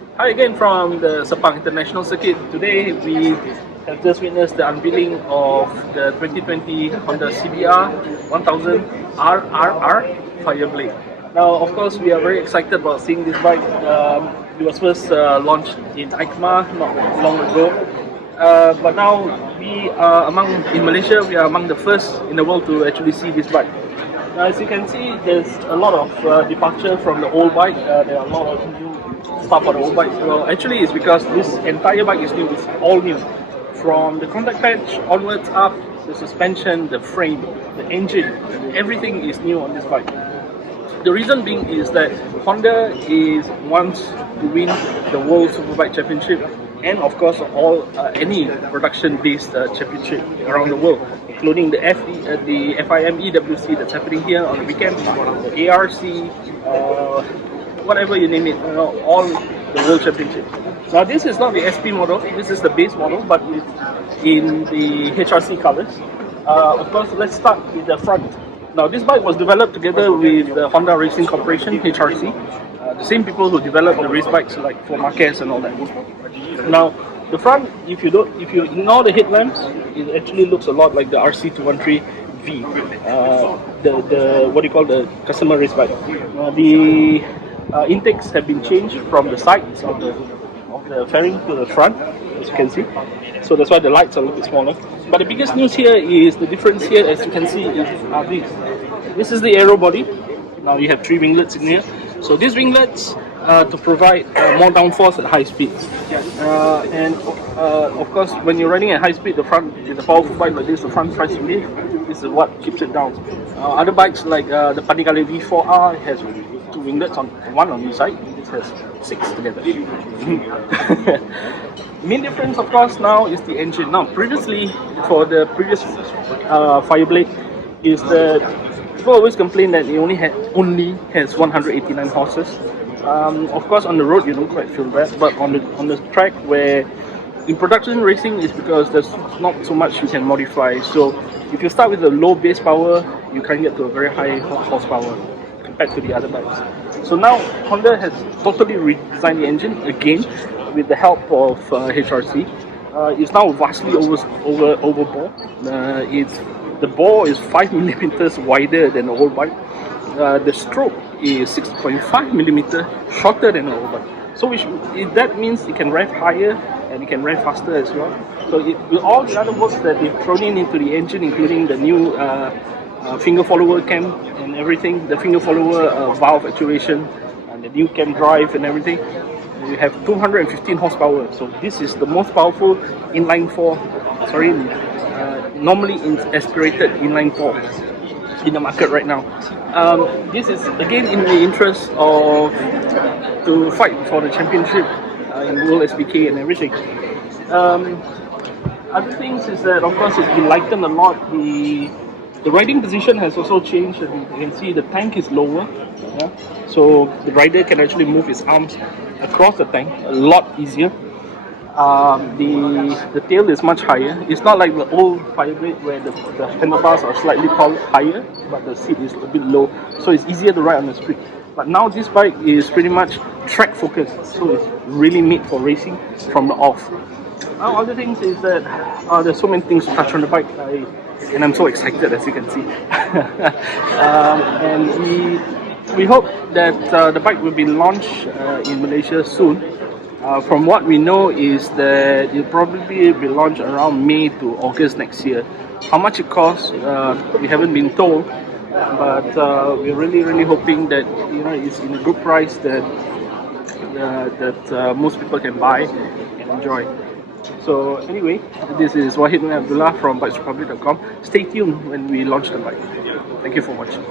Hi again from the Sepang International Circuit. Today we have just witnessed the unveiling of the 2020 Honda CBR1000RR-R Fireblade. Now, of course, we are very excited about seeing this bike. It was first launched in EICMA not long ago, but now in Malaysia, we are among the first in the world to actually see this bike. Now, as you can see, there's a lot of departure from the old bike. There are a lot of new stuff on the old bike. Well, actually, it's because this entire bike is new. It's all new. From the contact patch onwards up, the suspension, the frame, the engine, everything is new on this bike. The reason being is that Honda wants to win the World Superbike Championship and of course any production-based championship around the world, including the FIMEWC that's happening here on the weekend, the ARC, whatever you name it, all the World Championship. Now this is not the SP model, this is the base model, but it's in the HRC colors. Of course, let's start with the front. Now this bike was developed together with the Honda Racing Corporation, HRC, the same people who developed the race bikes like for Marquez and all that. Now the front, if you ignore the headlamps, it actually looks a lot like the RC213V, the what do you call the customer race bike. The intakes have been changed from the sides of the fairing to the front, as you can see. So that's why the lights are a little bit smaller. But the biggest news here is the difference here, as you can see, is these. This is the aero body. Now you have 3 winglets in here. So these winglets to provide more downforce at high speeds. And of course, when you're running at high speed, the front is a powerful bike like this. The front tries to lift. This is what keeps it down. Other bikes like the Panigale V4R has 2 winglets on one on each side. This has 6 together. Main difference, of course, now is the engine. Now, previously, for the previous Fireblade, is that people always complain that it only has 189 horses. Of course, on the road you don't quite feel that, but on the track, where in production racing, is because there's not so much you can modify. So, if you start with a low base power, you can get to a very high horsepower compared to the other bikes. So now Honda has totally redesigned the engine again with the help of HRC. It's now vastly overbore. The bore is 5mm wider than the old bike. The stroke is 6.5mm shorter than the old bike. So that means it can rev higher and it can rev faster as well. So with all the other works that they've thrown into the engine, including the new finger follower cam and everything, the finger follower valve actuation, and the new cam drive and everything, we have 215 horsepower. So this is the most powerful normally aspirated inline 4 in the market right now. This is again in the interest of to fight for the championship in World SBK and everything. Other things is that, of course, it's been lightened a lot. The riding position has also changed, and you can see the tank is lower. Yeah? So the rider can actually move his arms across the tank a lot easier. The tail is much higher. It's not like the old Fireblade where the handlebars are slightly higher, but the seat is a bit low, so it's easier to ride on the street. But now this bike is pretty much track focused, so it's really made for racing from the off. Now, other things is that there's so many things to touch on the bike, and I'm so excited, as you can see. And we hope that the bike will be launched in Malaysia soon. From what we know is that it'll probably be launched around May to August next year. How much it costs, we haven't been told, but we're really hoping that it's in a good price that most people can buy and enjoy. So anyway, this is Wahid Abdullah from bikesrepublic.com. Stay tuned when we launch the bike. Thank you for watching.